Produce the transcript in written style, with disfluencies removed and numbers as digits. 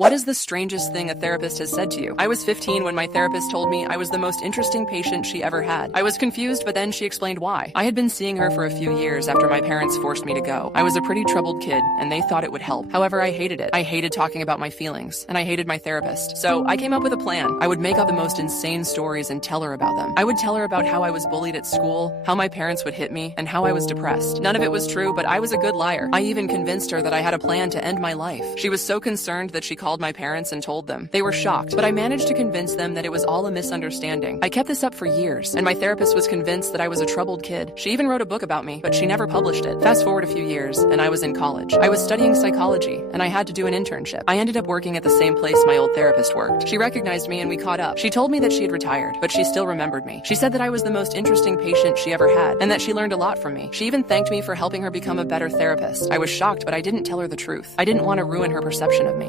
What is the strangest thing a therapist has said to you? I was 15 when my therapist told me I was the most interesting patient she ever had. I was confused, but then she explained why. I had been seeing her for a few years after my parents forced me to go. I was a pretty troubled kid, and they thought it would help. However, I hated it. I hated talking about my feelings, and I hated my therapist. So I came up with a plan. I would make up the most insane stories and tell her about them. I would tell her about how I was bullied at school, how my parents would hit me, and how I was depressed. None of it was true, but I was a good liar. I even convinced her that I had a plan to end my life. She was so concerned that she called my parents and told them. They were shocked, but I managed to convince them that it was all a misunderstanding. I kept this up for years, and my therapist was convinced that I was a troubled kid. She even wrote a book about me, but she never published it. Fast forward a few years, and I was in college. I was studying psychology, and I had to do an internship. I ended up working at the same place my old therapist worked. She recognized me and we caught up. She told me that she had retired, but she still remembered me. She said that I was the most interesting patient she ever had, and that she learned a lot from me. She even thanked me for helping her become a better therapist. I was shocked, but I didn't tell her the truth. I didn't want to ruin her perception of me.